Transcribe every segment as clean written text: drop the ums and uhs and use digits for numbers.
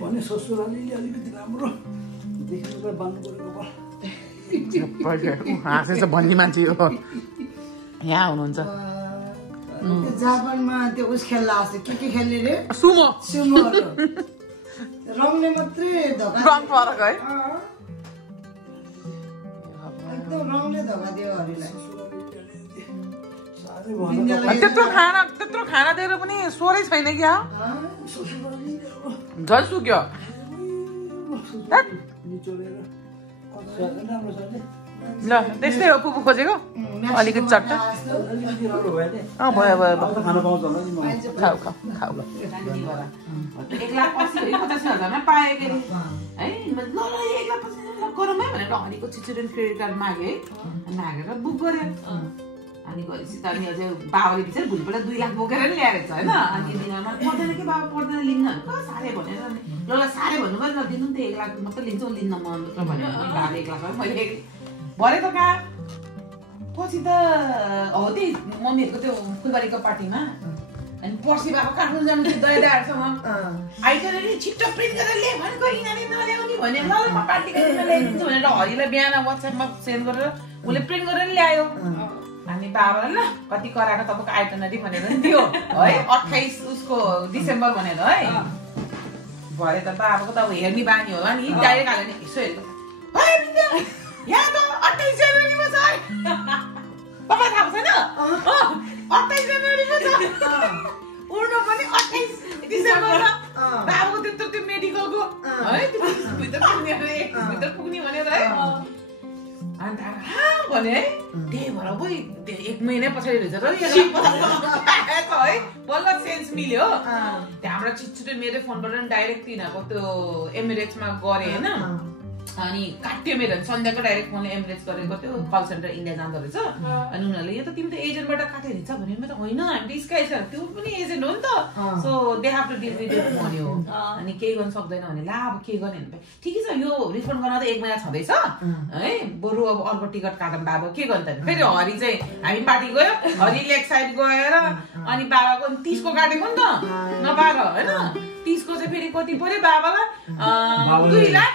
भने ससुरालीले अलिकति राम्रो देख्नुलाई बान्नु परेको हाँसेछ भन्ने मान्छे हो यहाँ हुनुहुन्छ जापानमा त्यो उस खेल्ला के खेल्ने रे सुमो रङले मात्रै धोका रङ फरक है एकदम रङले धोका दियो हरिलाई त्यत्रो खाना दिएर पनि स्वरै छैन क्या झन् सुक्यो ल त्यस्तै हो पुपु खोजेको अलिकति चट्टा भयो खाऊ खाऊ 1,80,000 पाएँ के अरे है ल 1,50,000 गरौँ है भनेर हरिको स्टुडेन्ट क्रेडिट कार्ड मागे मागेर बुक गरे अनि गरेपछि त अनि अझै बाबाले बिचार भोलिपल्ट 2 लाख बोकेर नि ल्याएर छ हैन अनि दिनमा पर्दैन कि बाबा पर्दैन लिन्न साह्रै भनेर ल साह्रै भन्नुभयो ल दिनु नि त 1 लाख मात्र लिन्छ लिन्न म त भनेर बाबाले 1 लाख मैले भरे त कहाँ पछि त हो त्यही मम्मीहरूको त्यो फुलबारीको पार्टीमा अनि पर्सि बाबा काठमाडौँ जानु थियो दयादाहरूसँग आइटनरी छिट्टो प्रिन्ट गरेर ल्याए भनेको यिनीहरूले नल्याउने भने ल म पार्टीको दिनमा ल्याइदिन्छु भनेर हरिलाई बिहान वाट्सएपमा सेन्ड गरेर उसले प्रिन्ट गरेर ल्यायो अनि बाबाले ल कति कराएको तपाईँको आइटनरी भनेर नि थियो है 28 उसको डिसेम्बर भनेर है भरे त बाबाको त अब हेर्ने बानी होला नि डाइरेक्ट हाल्यो नि यसो हेरेको यहाँ त 28 जनवरीमा छ तपाईँ थाहा छैन 28 जनवरीमा छ उड्नु पनि 28 डिसेम्बरमा बाबाको त्यत्रो त्यो मेडिकलको है त्यो भित्र पुग्ने भनेर है अन्त भने है त्यही भएर पो 1 महिना पछाडि रहेछ र है बल्ल सेन्स मिल्यो त्यहाँबाट छिटो मेरै फोनबाट डाइरेक्ट तिनीहरूको त्यो एमिरेट्समा गरे होइन अनि काट्यो मेरो सन्ध्याको डाइरेक्ट फोनले एम्बुलेन्स गरेको थियो कल सेन्टर इन्डिया जाँदो रहेछ अनि उनीहरूले यो त तिमी त एजेन्टबाट काटेर हिँड्छ भने त होइन हामी स्काई छ त्यो पनि एजेन्ट हो नि त so they have to deal with it भन्यो अनि केही गर्न सक्दैन भने ला अब के गर्ने भने ठिकै छ यो रिफन्ड गर्न त 1 महिना छँदैछ है बरु अब अर्को टिकट काटौँ बाबा के गर्ने त फेरि हरि चाहिँ हामी पार्टी गयो हरि लेक साइड गएर अनि बाबाको 30 को काटेको नि त नपाएर होइन 30 को चाहिँ फेरि कति पर्यो बाबालाई 2 लाख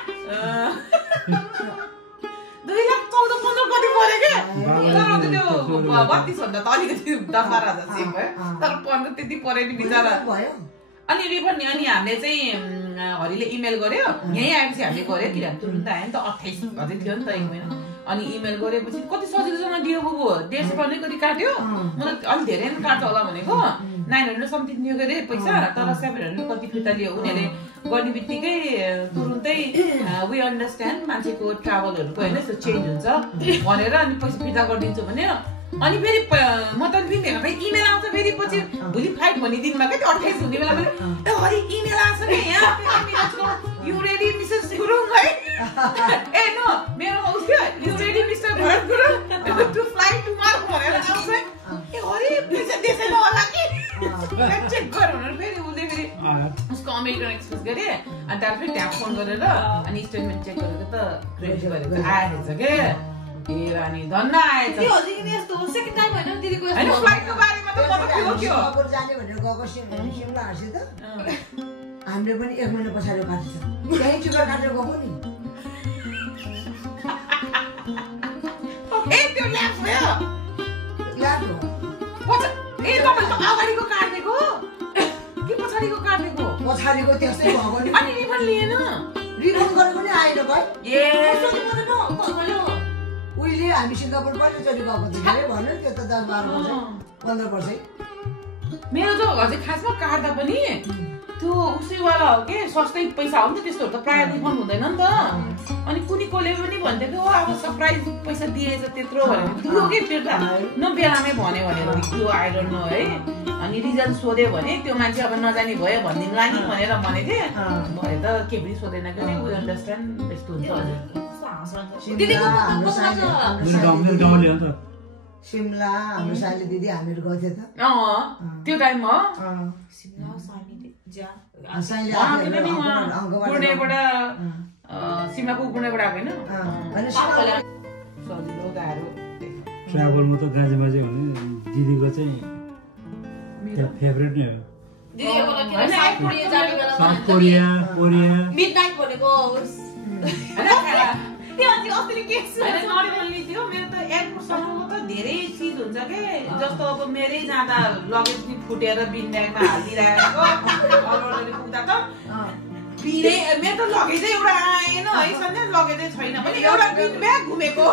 2,14,15 कति पर्यो क्या तर त्यो 32 भन्दा त अलिकति 10-12 हजार सेभ भयो तर 15 त्यति पर्यो नि बिचरा अनि रिफन्ड अनि हामीले चाहिँ हरिले इमेल गर्यो यहीँ आएपछि हामीले गर्यो किनभने तुरुन्त आयो नि त 28 अझै थियो नि त 1 महिना अनि इमेल गरेपछि कति सजिलोसँग दियो बुबु 150 कति काट्यो म त अलिक धेरै नै काट्छ होला भनेको 900 समथिङ दियो गरे पैसा तर 700 कति फिर्ता लियो उनीहरूले गर्ने बित्तिकै तुरुन्तै वी अन्डरस्ट्यान्ड मान्छेको ट्राभलहरूको होइन यस्तो चेन्ज हुन्छ भनेर अनि पैसा फिर्ता गरिदिन्छु भने अनि फेरि म त फेरि इमेल आउँछ फेरि पछि भोलि फ्लाइट भन्ने दिनमा क्या त्यो 28 हुने बेला मैले हरि इमेल आउँछ नि यहाँ यु रेडी मिसेस गुरुङ है ए नो मेरो उस थियो you ready mister Bharat Gurung to fly tomorrow भनेर आउँछ ए हरि पैसा दिएन होला कि चेक गर भनेर फेरि उसले फेरि उसको अमेरिकन एक्सप्रेस गरे अनि त्यहाँबाट फेरि त्यहाँ फोन गरेर अनि स्टेटमेन्ट चेक गरेको त क्रेडिट गरेको आएछ के ए रानी धन्न आएछ त्यो हजुर किन यस्तो सेकेन्ड टाइम हैन दिदीको हैन फ्लाइटको बारेमा त म त थियो सिङ्गापुर जाने भनेर गएको सिमला हर्सित हामीले पनि 1 महिना पछाडि काटेछ त्यही टिकट काटेर गएको नि ए त्यो ल्याब भयो ल्याब हो ए तपाईले त अगाडिको काट्नेको के पछाडिको काट्नेको पछाडिको त्यस्तै भएको नि अनि रिफन्ड लिएन रिफन्ड गरेको नि आएन भाइ ए उहिले हामी सिङ्गापुर पहिलोचोटि गएको थियौँ भन्यो त्यो त 10-12 वर्ष 15 वर्ष मेरो त हजुर खासमा काट्दा पनि त्यो उसैवाला हो के सस्तै पैसा हो नि त त्यस्तोहरू त प्रायः रिफन्ड हुँदैन नि त अनि कुनै कोले पनि भन्थे त्यो अब सरप्राइज पैसा दिएछ त्यत्रो भनेर त्यो के फिर्ता न बेलामै भन्यो भनेर त्यो आई डोन्ट नो है अनि रिजन सोध्यो भने त्यो मान्छे अब नजाने भयो भनिदिनुला नि भनेर भनेथे भए त के पनि सोधेन कि वी अन्डरस्ट्यान्ड त्यस्तो हुन्छ हजुर सिमला हाम्रो साइली दिदी हामीहरू गएको थियो त त्यो टाइममा सिमला साइली सिमलाको गुणेबाट आएको होइन सजिलो गाह्रो ट्राभलमा त गाजे बाजे भने दिदीको चाहिँ फेभरेट नै हो दिदीको लागि के साउथ कोरिया जाने बेला साउथ कोरिया मिडनाइट भनेको त्यो अस्ति के होइन नर्मल्ली थियो मेरो त एयरपोर्टसम्मको त धेरै चिज हुन्छ के जस्तो अब मेरै जाँदा लगेज पनि फुटेर बिन ब्यागमा हालिदिइरहेको पुग्दा त बिनै मेरो त लगेजै एउटा आएन है सन्ध्या लगेजै छैन भने एउटा बिन ब्याग घुमेको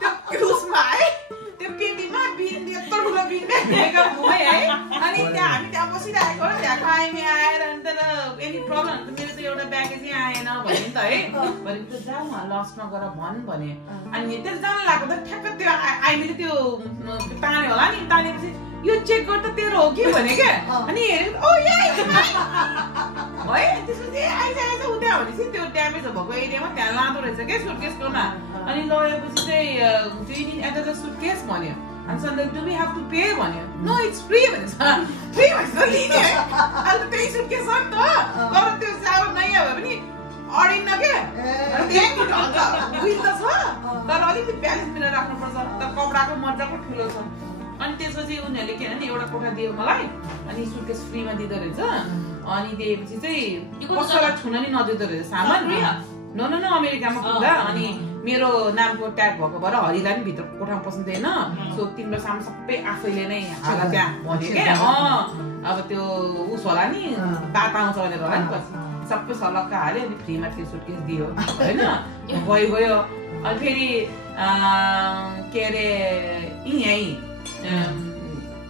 त्यो क्रुजमा है त्यो पेटीमा बिन यत्रो ठुलो बिन ब्याग लिएर घुमेँ है अनि त्यहाँ हामी त्यहाँ बसिरहेको त्यहाँ कायमी आएर अन्त एनी प्रब्लम मेरो त एउटा ब्यागेजै आएन भने नि त है भनेपछि त जाऊ लसमा गएर भन् भने अनि त्यहाँ जान लाग्यो त ठ्याक्क त्यो आइमीले त्यो तान्यो होला नि तानेपछि यो चेक गर त तेरो हो कि भने क्या अनि हेरेको ओ है त्यसपछि आइसकेको छ उता भनेपछि त्यो ड्यामेज भएको एरियामा त्यहाँ लाँदो रहेछ क्या सुटकेसकोमा अनि लगेपछि चाहिँ do you need at the suitcase भन्यो अनि Sunday do we have to pay भन्यो नो इट्स फ्री भनेछ फ्री भनेछ लिने है अन्त त्यही सुटकेस छ नि त तर त्यो चाहिँ अब नयाँ भए पनि अडिन्न क्या त छ तर अलिकति ब्यालेन्स मिलाएर राख्नुपर्छ त कपडाको मजाको ठुलो छ अनि त्यसपछि उनीहरूले के भने एउटा कोठा दियो मलाई अनि सुटकेस फ्रीमा दिँदो रहेछ अनि दिएपछि चाहिँ कसैलाई छुन नि नदिँदो रहेछ सामान न अमेरिकामा पुग्दा अनि मेरो नामको ट्याग भएको भएर हरिलाई पनि भित्र कोठामा पस्नु दिएन सो तिम्रो सामान सबै आफैले नै हाल त्यहाँ भन्यो क्या अब त्यो उस होला नि बात आउँछ भनेर होला नि पछि सबै सलक्क हाल्यो अनि फ्रीमा त्यो सुटकेस दियो होइन गयो अनि फेरि के अरे यहीँ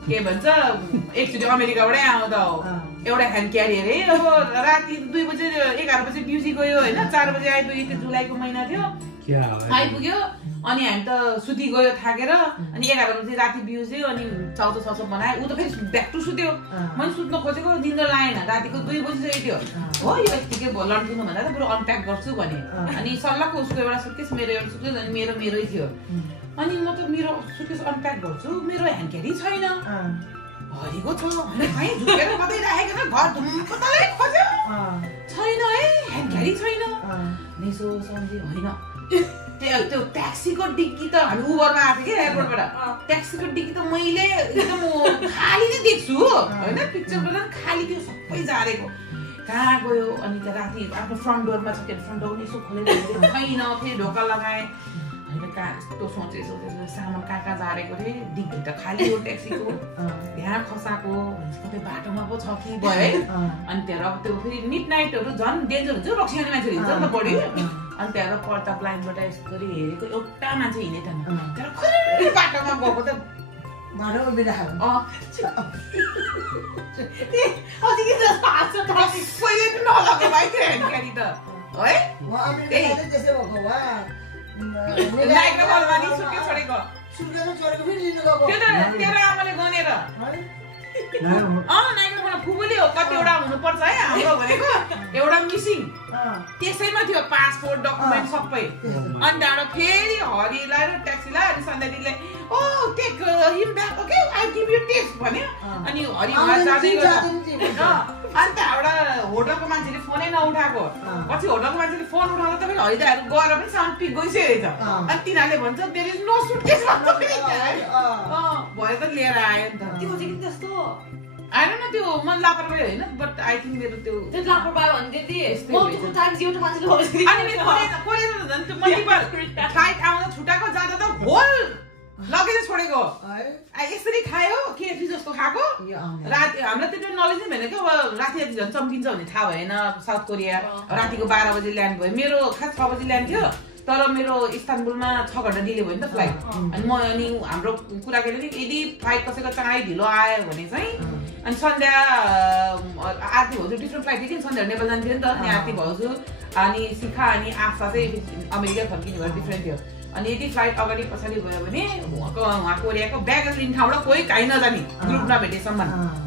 के भन्छ एकचोटि अमेरिकाबाटै आउँदा हो एउटा ह्यान्ड क्यारियर है अब राति 2 बजे 11 बजे ब्युजी गयो होइन 4 बजे आइपुग्यो त्यो जुलाईको महिना थियो आइपुग्यो अनि हामी त सुति गयो थाकेर अनि 11 बजे राति ब्युज्यो अनि चाउचो साउचो बनायो ऊ त फेरि ब्याक टु सुत्यो मैले सुत्नु खोजेको निन्द्रा लागेन रातिको 2 बजिसकेको थियो हो यो यतिकै लड्किनु भन्दा त पुरो अनप्याक गर्छु भने अनि सल्लाहको उसको एउटा सुटकेस मेरो एउटा सुटकेस अनि मेरै थियो अनि म त मेरो सुटकेस अनप्याक गर्छु मेरो ह्यान्ड क्यारी छैन हरिको छ होइन कहीँ झुकेर मात्रै राखेको घर धुम्को तलै खोज्यो छैन है ह्यान्ड क्यारी छैन निसो सम्झे होइन त्यो ट्याक्सीको डिक्की त हामी उबरमा आएको थियो कि एयरपोर्टबाट ट्याक्सीको डिक्की त मैले एकदम खाली नै देख्छु होइन पिक्चर गर्दा खाली त्यो सबै झारेको कहाँ गयो अनि त राति आफ्नो फ्रन्ट डोरमा छ के फ्रन्ट डोर यसो खोलेर छैन फेरि ढोका लगाएँ अनि कहाँ यस्तो सोचे सामान कहाँ झारेको रे डिक्की त खाली हो ट्याक्सीको यहाँ खसाएको कतै बाटोमा पो छ कि भयो है अनि त्यहाँ अब त्यो फेरि मिड नाइटहरू झन् डेन्जर हुन्छ रक्सिने मान्छे हिँड्छ नि त बढी अनि त्यहाँ पर्दा ब्लाइन्डबाट यस्तो गरी हेरेको एउटा मान्छे हिँडे थिएन त्यहाँ खुल्लै बाटोमा गएको त बाटोमा बिराएको पहिले नलगेको भाइ त्यो ह्यान्ड क्यारी त है त्यसै भएको वा नाइग्राफलमा नि सुटकेस छोडेको फेरि लिनु गएको त्यो त तेरो आमाले गनेर नाइग्राफलमा फुबुली हो कतिवटा हुनुपर्छ है हाम्रो भनेको एउटा मिसिङ त्यसैमा थियो पासपोर्ट डकुमेन्ट सबै अनि त्यहाँबाट फेरि हरिलाई र ट्याक्सीलाई अनि सन्ध्या दिदीलाई oh take him back okay I give you tips भन्यो अनि हरि जाँदै गयो अनि त्यहाँबाट होटलको मान्छेले फोनै नउठाएको पछि होटलको मान्छेले फोन उठाउँदा त फेरि हरिदाहरू गएर पनि सामान पिक गइसकेको छ अनि तिनीहरूले भन्छ देयर इज नो सुटकेस भयो त लिएर आयो नि त त्यो चाहिँ त्यस्तो आएन न त्यो मन लापरवाही होइन बट आई थिङ्क मेरो त्यो लापरवाही भने त्यति मल्टिपल टाइम्स एउटा मान्छेले अनि कोरिया झन् त्यो मल्टिपल फ्लाइट आउँदा छुटाएको जाँदा त होल लगेज छोडेको यसरी खायो केएफसी जस्तो खाएको राति हामीलाई त्यो नलेज नै भएन क्या अब राति राति झन् चम्किन्छ भन्ने थाहा भएन साउथ कोरिया रातिको 12 बजे ल्यान्ड भयो मेरो खास 6 बजे ल्यान्ड थियो तर मेरो इस्तानबुलमा 6 घण्टा डिले भयो नि त फ्लाइट अनि हाम्रो कुरा के भने यदि फ्लाइट कसैको चाँडै ढिलो आयो भने चाहिँ अनि सन्ध्या आरती भाउजू डिफ्रेन्ट फ्लाइट थियो कि सन्ध्या नेपाल जान्थ्यो नि त अनि आरती भाउजू अनि शिखा अनि आशा चाहिँ अमेरिका फर्किने भएर डिफ्रेन्ट थियो अनि यदि फ्लाइट अगाडि पछाडि गयो भने उहाँ कोरियाको ब्यागेज लिने ठाउँबाट कोही काहीँ नजाने ग्रुप नभेटेसम्म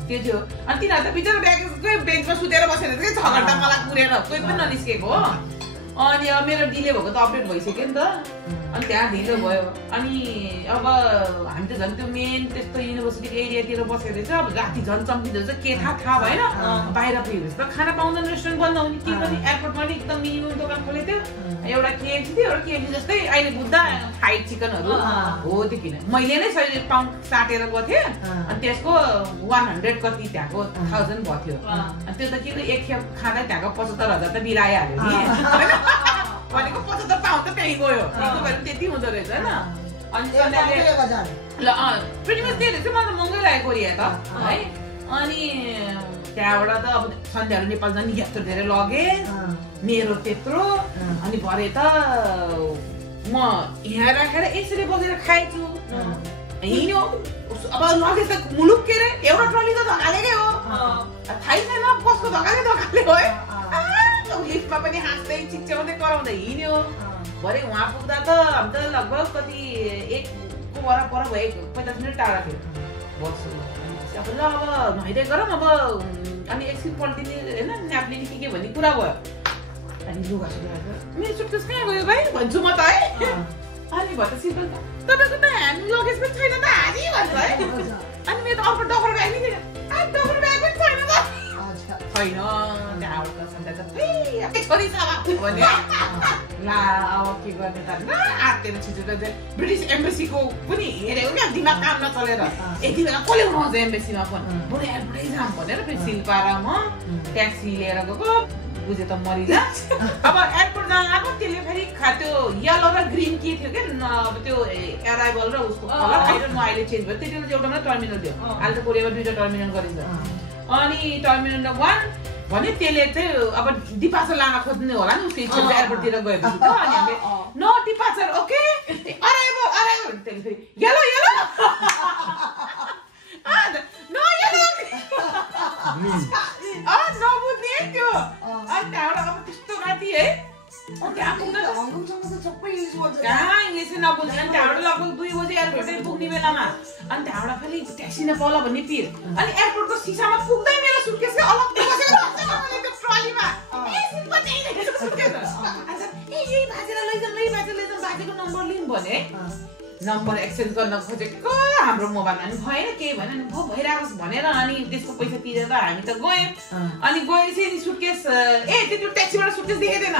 त्यो थियो अनि तिनीहरू त बिचरा ब्यागेजकै बेन्चमा सुतेर बसेर चाहिँ 6 घण्टा मलाई कुरेर कोही पनि ननिस्केको हो अनि अब मेरो डिले भएको त अपडेट भइसक्यो नि त अनि त्यहाँ ढिलो भयो अनि अब हामी त झन् त्यो मेन त्यस्तो युनिभर्सिटीको एरियातिर बसेको रहेछ अब राति झन् चम्किँदो रहेछ के थाहा भएन बाहिर पुगेपछि त खाना पाउँदैन रेस्टुरेन्ट बन्द हुने के पनि एयरपोर्टमा नि एकदम मिनिमम दोकान खोलेको थियो एउटा केएफसी थियो एउटा केएफसी जस्तै अहिले बुझ्दा फ्राइड चिकनहरू हो त्यो किन मैले नै 100 पाउन्ड साटेर गएको थिएँ अनि त्यसको 100 कति त्यहाँको 1000 भयो थियो अनि त्यो त के एक खेप खाँदा त्यहाँको 75,000 त बिल आइहाल्यो नि भनेको 75 पाउन्ड त त्यहीँ गयो त्यति हुँदो रहेछ होइन अनि ल प्रिटी मच त्यही रहेछ मलाई त महँगै लाग्यो कोरिया त है अनि त्यहाँबाट त अब सन्ध्याहरू नेपाल जाने यस्तो धेरै लगे मेरो त्यत्रो अनि भरे त म यहाँ राखेर यसरी बसेर खाएछु हिँड्यो अब लगेज त मुलुक के रे एउटा ट्रली त धकालेकै हो थाहै छैन कसको धकाले हो लिफ्टमा पनि हाँस्दै चिच्याउँदै कराउँदै हिँड्यो भरे उहाँ पुग्दा त हामी त लगभग कति 1 को वरपर भयो 50 मिनट टाढा थियो बस्छु अब ल अब नुहाइदै गरौँ अब अनि एकछिन पल्टिने होइन न्याप लिने के भन्ने कुरा भयो अनि लुगा मेरो सुटकेस कहाँ गयो भाइ भन्छु म त है अनि भयो त सिम्पल तपाईँको त ह्यान्ड लगेज पनि छैन त हानी भन्छु है अनि मेरो त अर्को डफर ब्याग नि डफर ब्याग पनि छैन त छैन त्यहाँबाट त सन्ध्या त छोरी छ भने ला अब के गर्ने त आत्तेर छिटो ब्रिटिस एम्बेसीको पनि हेरेको क्या दिमाग काम नचलेर यति बेला कसले उठाउँछ एम्बेसीमा फोन बरु एयरपोर्टै जाम भनेर फेरि शिल्पा र म ट्याक्सी लिएर गएको बुझे त मरिला अब एयरपोर्ट जान आएको त्यसले फेरि त्यो येलो र ग्रिन के थियो क्या अब त्यो एराइभल र उसको कलर आइरहनु अहिले चेन्ज भयो त्यति बेला एउटा मात्रै टर्मिनल थियो अहिले त कोरियामा 2टा टर्मिनल गरिन्छ अनि टर्मिनल 1 भने त्यसले चाहिँ अब डिपाचर लान खोज्ने होला नि उसको इच्छा एयरपोर्टतिर गएपछि त अनि हामीले नो डिपाचर ओके अराइभल त्यसले फेरि येलो नो येलो नबुझ्ने त्यो अनि त्यहाँबाट अब त्यस्तो राति है त्यहाँ पुग्दा कहाँ इङ्ग्लिसै नबुझ्ने अनि त्यहाँबाट लगभग 2 बजे एयरपोर्टै पुग्ने बेलामा अनि त्यहाँबाट फेरि ट्याक्सी नपाउला भन्ने पिर अनि एयरपोर्टको सिसामा पुग्दै मेरो सुटकेसै अलग बसेर त्यो ट्रलीमा यही भाजेर लैजाउँ बाजेको नम्बर लिउँ भने नम्बर एक्सचेन्ज गर्न खोजेको हाम्रो मोबाइलमा नि भएन केही भएन नि भइरहेको भनेर अनि त्यसको पैसा तिरेर हामी त गयौँ अनि गएपछि नि सुटकेस त्यो ट्याक्सीबाट सुटकेस देखेदैन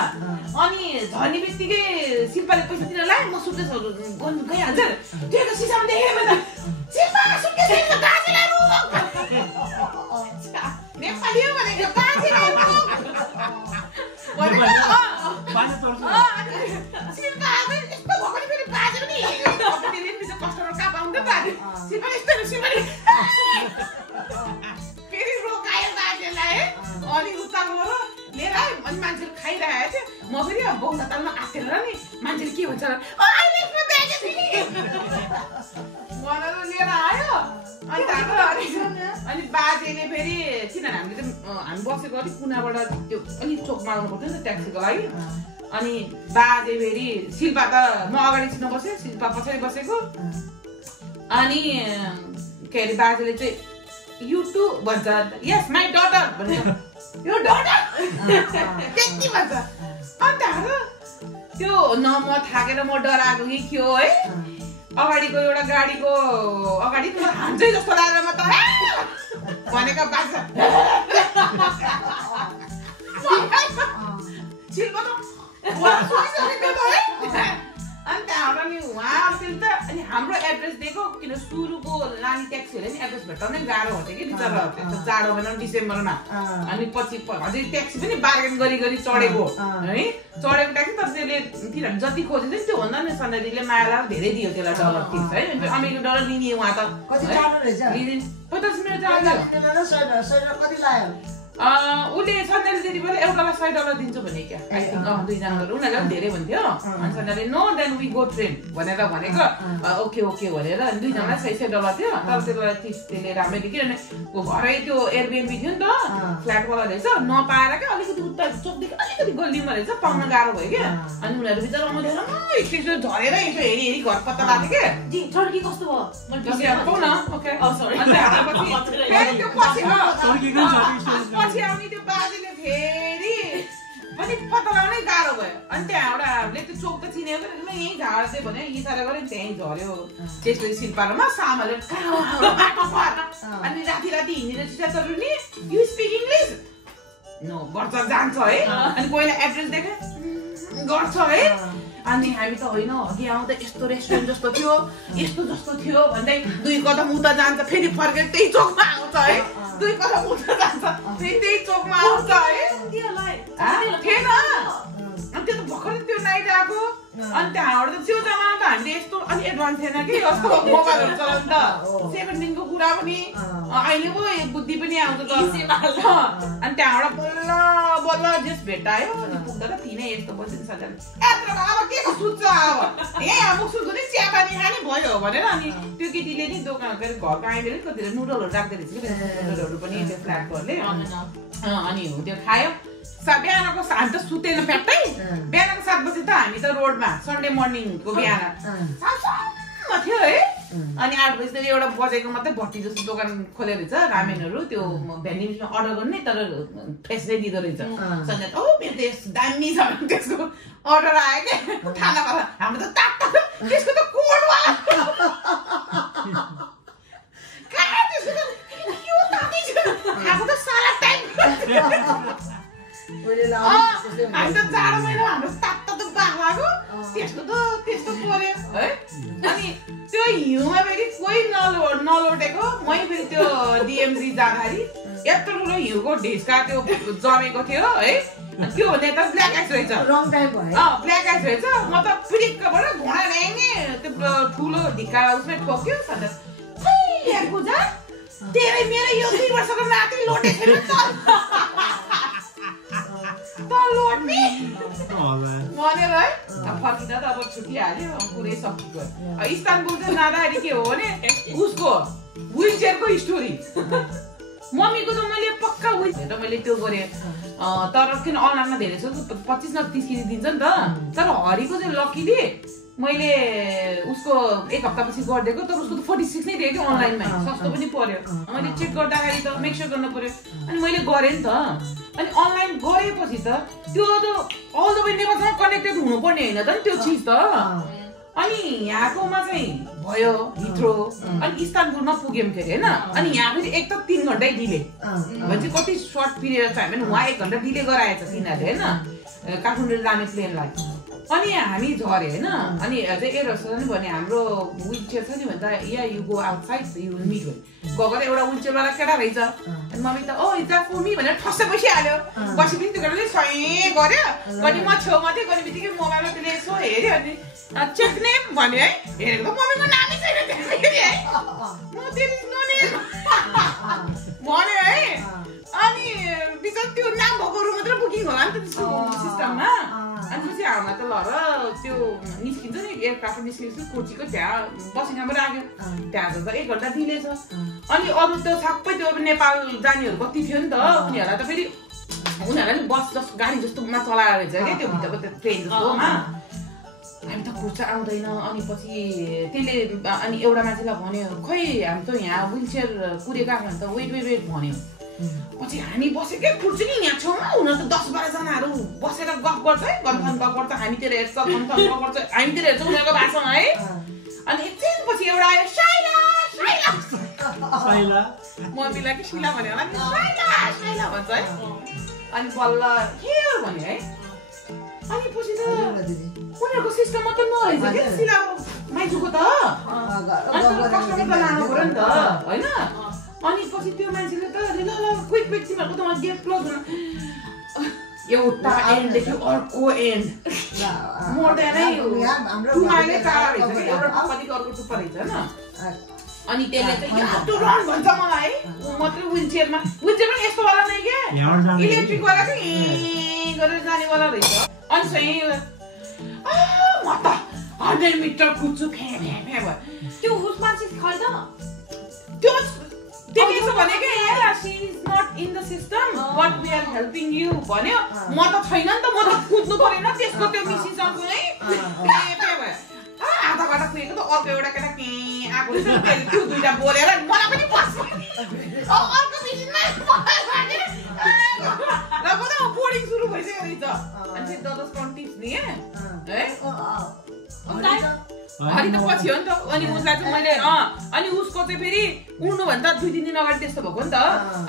अनि झर्ने बित्तिकै शिल्पाले पैसा तिरेर लाए म सुटकेसहरू गइहाल्छ त्यो सिसामा देखेँ मैले शिल्पा सुटकेस नेपाली हो भनेको कस्टमर कहाँ पाउँदै बाजे फेरि रोकायो बाजेलाई अनि उता गएर लिएर आयो अनि मान्छेले खाइरहेको थियो म फेरि अब बहुतालमा आँटेर नि मान्छेले के भन्छ भनेर लिएर आयो अनि बाजेले फेरि किनभने हामीले चाहिँ हामी बसेको अलिक कुनाबाट त्यो अलिक चोकमा आउनु पर्थ्यो नि त ट्याक्सीको लागि अनि बाजे फेरि शिल्पा त म अगाडि छिट्न बसेँ शिल्पा पछाडि बसेको अनि के अरे बाजेले चाहिँ यु टु भन्छ यस माई डटर भन्छ यो डटर त्यति भन्छ अनि त्यहाँबाट त्यो न म थाकेर म डराएको कि के हो है अगाडिको एउटा गाडीको अगाडि हान्छै जस्तो लागेर म त भनेको बाजा शिल्पा अनि त्यहाँबाट नि उहाँ त अनि हाम्रो एड्रेस दिएको किन सुरुको लाने ट्याक्सीहरूले नि एड्रेस भेट्टाउनै गाह्रो हुन्थ्यो कि बिचरा जाडो महिना डिसेम्बरमा अनि पछि अझै ट्याक्सी पनि बार्गेन गरी चढेको है चढेको ट्याक्सी तर त्यसले किनभने जति खोजेको थियो त्योभन्दा नि सन्दीले मायालाई धेरै दियो त्यसलाई डलर थिक्स है अमेरिकन डलर लिने उहाँ त 50 मिनट उसले सन्ध्याले त्यति बेला एउटालाई $100 दिन्छु भने क्या आई थिङ्क दुईजनाहरू उनीहरूलाई धेरै भन्थ्यो अनि सन्ध्याले no then we go train भनेर भनेको ओके भनेर दुईजनालाई $100 थियो तर त्यसलाई त्यसले राम्रै थियो किनभने घरै त्यो एयरबिएनबी थियो नि त फ्ल्याटवाला रहेछ नपाएर क्या अलिकति उता चोकदेखि अलिकति गल्लीमा रहेछ पाउन गाह्रो भयो क्या अनि उनीहरू बिचरा आउँदैन यसो झरेर यसो हेरी घर पत्ता लाग्यो क्या चर्की कस्तो भयो पाउन ओके पछि आउने त्यो बाजेले फेरि पनि पत्ता लगाउनै गाह्रो भयो अनि त्यहाँबाट हामीले त्यो चोक त चिनेको यहीँ झार्छ भने इसारा गऱ्यो त्यहीँ झऱ्यो त्यसपछि शिल्पामा सामाले अनि राति हिँडेर चिसाहरू नि यु स्पिक इङ्ग्लिस नो गर्छ जान्छ है अनि पहिला एड्रेस देखे गर्छ है अनि हामी त होइन अघि आउँदा यस्तो रेस्टुरेन्ट जस्तो थियो यस्तो जस्तो थियो भन्दै 2 कदम उता जान्छ फेरि फर्केर त्यही चोकमा आउँछ है 2 कदम उता जान्छ फेरि त्यही चोकमा आउँछ है थिएन अनि त्यो त भर्खरै त्यो नाइट आएको अनि त्यहाँबाट त त्यो जमाना त हामीले यस्तो अलि एडभान्स थिएन कि यस्तो मोबाइलहरू चलाउनु त 7 दिनको कुरा पनि अहिले पो बुद्धि पनि आउँछ अनि त्यहाँबाट बल्ल बल्ल जस भेटायो अनि पुग्दा त थिएन यस्तो बसिन्छ अब के को सुत्छ अब अमुक सुत्छु नि चिया पानी खाने भयो भनेर अनि त्यो केटीले नि दोकान गएर घरको आइले कतिले नुडलहरू राख्दै रहेछ कि नुडलहरू पनि त्यो फ्ल्याटकोहरूले अनि हो त्यो खायो बिहानको हामी त सुतेन फ्याट्टै बिहानको 7 बजे त हामी त रोडमा सन्डे मर्निङको बिहान थियो है अनि 8 बजी त एउटा बजेको मात्रै भट्टी जस्तो दोकान खोलेर रहेछ रामेनहरू त्यो भ्यान्डिमिसमा अर्डर गर्ने तर फ्रेसै दिँदो रहेछ सन्डे ओ मेरो त यस्तो दामी छ त्यसको अर्डर आयो के खाना खाना हाम्रो त तातो त्यसको त कोडवाला कहाँ त्यसको त यो ताती छ खाएको त सारा टाइम हामी त जाडो महिना हाम्रो तातो त बाख्लाको त्यस्तो पर्यो है अनि त्यो हिउँमा फेरि कोही नलोटेको मै फेरि त्यो डिएमसी जाँदाखेरि यत्रो ठुलो हिउँको ढिस्का त्यो जमेको थियो है त्यो भने त ब्ल्याक आइस रहेछ ब्ल्याक आइस रहेछ म त पिरिक्कबाट घोडा ऱ्याङ्गे त्यो ठुलो ढिक्का उसमै ठोक्यो पूजा तेरै मेरो यो 2 वर्षको नाति लोटे छैन लोड्ने भनेर है फर्किँदा त अब छुटिहाल्यो पुरै सकियो इस्तानबुल चाहिँ जाँदाखेरि के हो भने उसको व्हिल चेयरको स्टोरी मम्मीको त मैले पक्का व्हिल मैले त्यो गरेँ तर किन अनलाइनमा धेरै छ 25 न 30 केजी दिन्छ नि त तर हरिको चाहिँ लकीली मैले उसको 1 हप्तापछि गरिदिएको तर उसको त 46 नै दियो कि अनलाइनमा सस्तो पनि पर्यो मैले चेक गर्दाखेरि त मेक स्योर गर्नु पर्यो अनि मैले गरेँ नि त अनि अनलाइन गरेपछि त त्यो त अल द वे नेपालसँग कनेक्टेड हुनुपर्ने होइन त नि त्यो चिज त अनि यहाँकोमा चाहिँ भयो हिथ्रो अनि इस्तानबुलमा पुग्यौँ फेरि होइन अनि यहाँ फेरि एक त 3 घन्टै डिले भने चाहिँ कति सर्ट पिरियड छ हामी उहाँ 1 घन्टा डिले गराएछ तिनीहरूले होइन काठमाडौँ जाने प्लेनलाई अनि हामी झरे होइन अनि चाहिँ एयरहोस्टेसले भने हाम्रो व्हिल चेयर छ नि भन्दा yeah you go outside you will meet गएर एउटा व्हिल चेयरवाला केटा रहेछ अनि मम्मी त oh is that for me भनेर ठस्सै बसिहाल्यो बसेपछि त्यो केटाले सही गर्यो अनि म छेउमा थिएँ गर्ने बित्तिकै मोबाइलमा त्यसले यसो हेऱ्यो अनि चेक नेम भन्यो है हेरेको त मम्मीको नामै छैन फेरि है म त्यो भन्यो है अनि बिचरा त्यो नाम भएको रुम मात्र बुकिङ होला नि त त्यसको सिस्टममा अनि पछि हामीलाई त ल र त्यो निस्किन्छ नि एयरक्राफ्ट निस्किन्छ कोचीको त्यहाँ बसिङामा राख्यो त्यहाँ त 1 घन्टा डिले छ अनि अरू त सबै त्यो नेपाल जानेहरू कति थियो नि त उनीहरूलाई त फेरि उनीहरूलाई बस जस्तो गाडी जस्तोमा चलाएर रहेछ क्या त्यो भित्रको त्यो ट्रेन जस्तोमा हामी त कुर्छ आउँदैन अनि पछि त्यसले अनि एउटा मान्छेलाई भन्यो खोइ हामी त यहाँ व्हिल चेयर कुरेको आएको भने त वेट भन्यो पछि हामी बसेकै कुर्छु नि यहाँ छेउमा हुन त 10-12 जनाहरू बसेर गफ गर्छ है गन्थन गफ गर्छ हामीतिर हेर्छ गन्थन गफ गर्छ हामीतिर हेर्छ उनीहरूको भाषामा है अनि एकछिन पछि एउटा आयो साइला मम्मीलाई कि शिला भन्यो होला नि साइला भन्छ है अनि बल्ल हियर भन्यो है अनि पछि त उनीहरूको सिस्टममा त नरहेछ क्या शिला माइजूको त कस्टमर त लानु पर्यो नि त होइन अनि पछि त्यो मान्छेले त ल क्विक तिमीहरूको त गेट क्लोज हुन एउटा एन्डदेखि अर्को एन्ड मोर्दैनै टुमाले टाढा रहेछ कि एउटा टुप्पादेखि अर्को टुप्पा रहेछ होइन अनि त्यसले चाहिँ यस्तो रन भन्छ मलाई मात्रै व्हिल चेयरमा यस्तो वाला नै क्या इलेक्ट्रिक वाला चाहिँ गरेर जानेवाला रहेछ अनि चाहिँ म त 100 मिटर कुद्छु फ्या भयो त्यो उस मान्छे खैन त्यो त्यसो भने के she is not in the system but we are helping you भन्यो म त छैन नि त म त कुद्नु परेन त्यसको त्यो मिसिसँग है आधा घन्टा कुदेको त अर्को एउटा केटा के आएको त्यो 2टा बोलेर मलाई पनि बस्छ अर्को मिसिनमा ल बोर्डिङ सुरु भइसक्यो रहेछ अनि फेरि 10 पाउन्ड टिप्स नि है अनि त पछि हो नि त अनि उसलाई चाहिँ मैले अनि उसको चाहिँ फेरि उड्नु भन्दा 2-3 दिन अगाडि त्यस्तो भएको नि त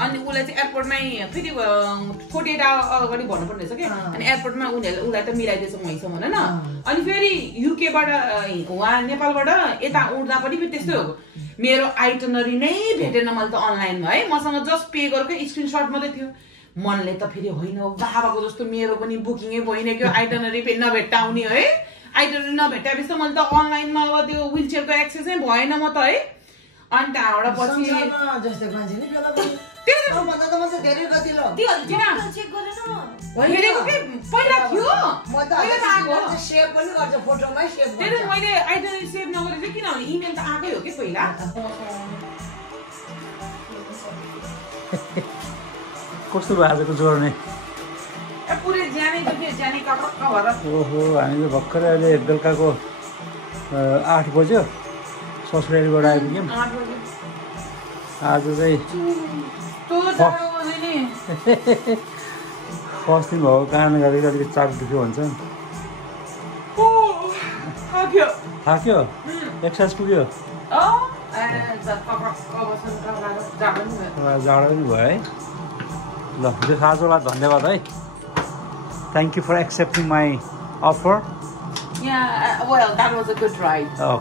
अनि उसलाई चाहिँ एयरपोर्टमै फेरि 48 आवर अगाडि भन्नुपर्ने रहेछ क्या अनि एयरपोर्टमा उसलाई त मिलाइदिएछ वहीँसम्म होइन अनि फेरि युकेबाट उहाँ नेपालबाट यता उड्दा पनि फेरि त्यस्तै हो मेरो आइटनरी नै भेटेन मैले त अनलाइनमा है मसँग जस्ट पे गरेको स्क्रिनसट मात्रै थियो मनले त फेरि होइन बाबाको जस्तो मेरो पनि बुकिङै भएन क्या आइटनरी फेरि नभेट्टाउने है आइटनरी नभेट्टाएपछि त मैले त अनलाइनमा अब त्यो व्हिलचेयरको एक्सेसै भएन म त है अनि त्यहाँबाट पछि पहिला थियो मैले आइटनरी सेभ नगरेको किनभने इमेल त आएकै हो कि पहिला कस्तो भयो आजको जोड्ने पुरै ज्यानै दुख्यो ज्यानै कक्रक्क भएर ओहो हामी त भर्खरै अहिले बेलुकाको 8 बज्यो ससुरालीबाट आइपुग्यौँ 8 बजे आज चाहिँ फर्स्ट दिन भएको कारणले गर्दा अलिकति चाप दुख्यो भन्छ थाक्यो एक्सर्साइज पुग्यो जाडो पनि भयो है ल त्यो खाजोलाई धन्यवाद है Thank you for accepting my offer. Yeah, well, that was a good ride. Oh.